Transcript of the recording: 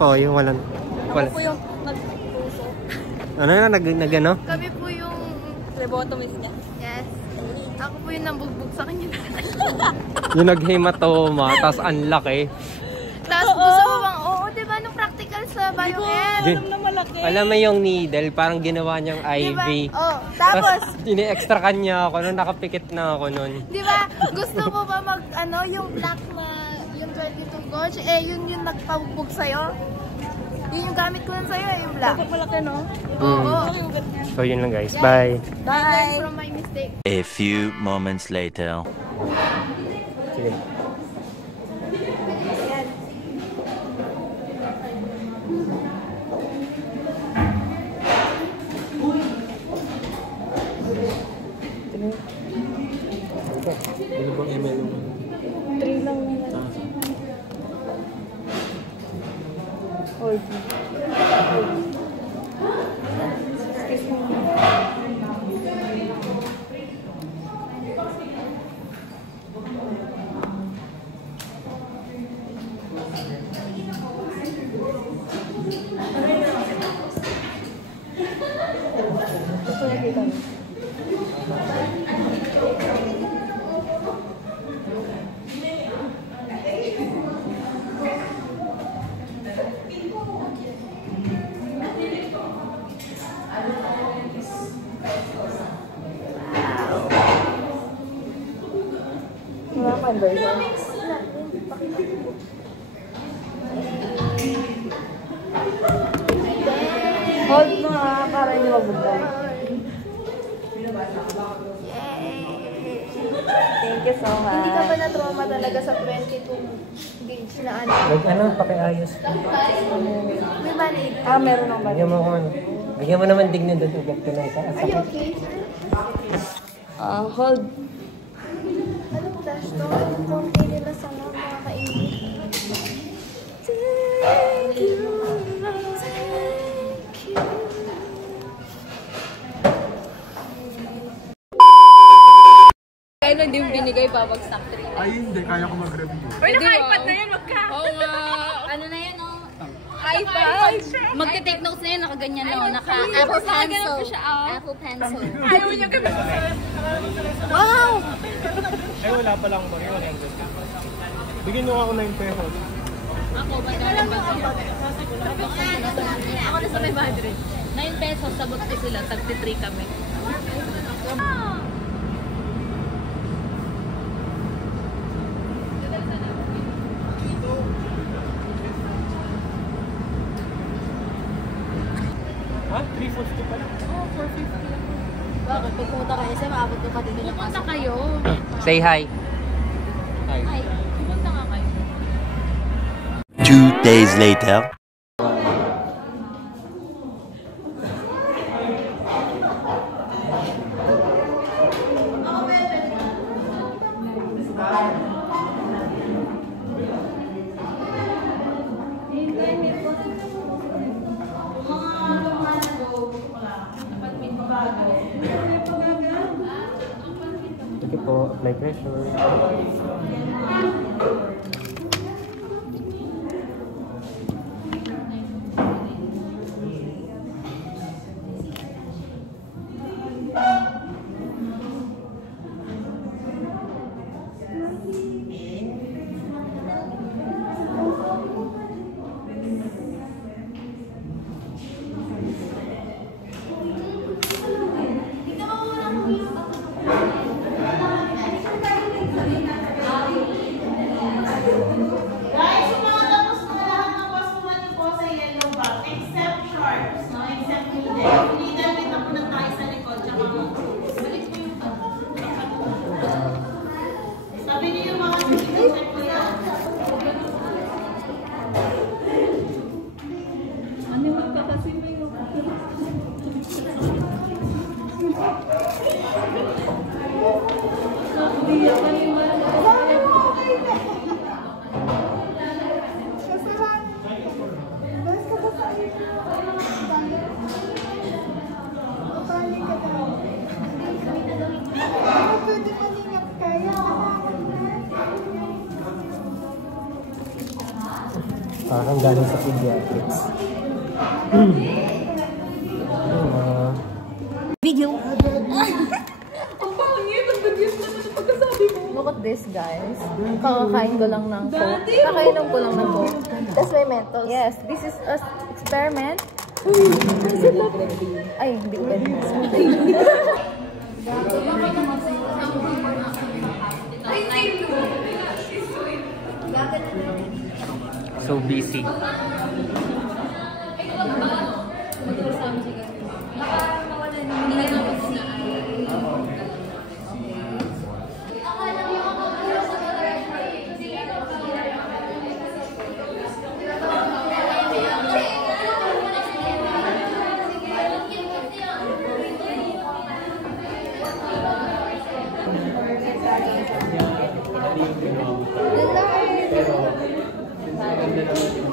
po, yung walang... Ako po yung nag-puso. Ano na, nag-ano? Kami po yung phlebotomist niya. Yes. Ako po yung nambugbog sa kanya. Yung nag-hematoma, tapos unlock Tapos gusto mo bang, oo, diba nung practical sa biochem? Alam na malaki. Alam mo yung needle, parang ginawa niyang IV. Diba? Oh, tapos ini-extra kanya ako nung nakapikit na ako nun. Diba? Gusto mo ba mag, yung black na, yung 22 gauge, yun yung nagpabugbog sa'yo? Yun yung gamit ko lang sa'yo, yung black. Dapat malaki, no? Oo. So yun lang guys, bye! Bye! From my mistake. A few moments later. Sige. Ano bang email mo? 3 lang naman. Hold. Wala conversion. Hold mo para hindi mabugay. Thank you so much. Hindi ka ba na-trauma talaga sa 22 gauge na ano? Ano, pakiayos. May balik. Meron ng balik. Bigyan mo naman dignin doon sa doktor na isa. Are you okay? Hold. Ano mo dash to? Kung pwede na sa mga kaingin. Thank you. Kaya hindi mo binigay babagsak 3. Ay, hindi. Kaya ko mag-review. Uy, naka-iPad na yun, wag ka! Oo nga. Ano na yan, oh? iPad! Magte-take notes na yun, nakaganyan na, oh. Naka-Apple Pencil. Apple Pencil. Ayaw niya gawin. Wow! Ay, wala pa lang ba? Bigyan nyo ako 9 pesos. Ako, ba't lang yung apat? Ako na sa may Madrid. 9 pesos, sabot ko sila, 33 kami. Ha? 350 pala? Oo, 450 lang. Bakit? Pag pumunta kayo sa maabot ko pati din. Pupunta kayo. Say hi. Hi. Pupunta nga kayo. 2 days later. Sige po, apply pressure. Parang galing sa pediatrics. Video. Look at this, guys. Kakakain ko lang ng Coke. Kakainom ko lang ng Coke. That's my Mentos. Yes, this is an experiment. Ay, hindi ko pwede. So busy. Hello.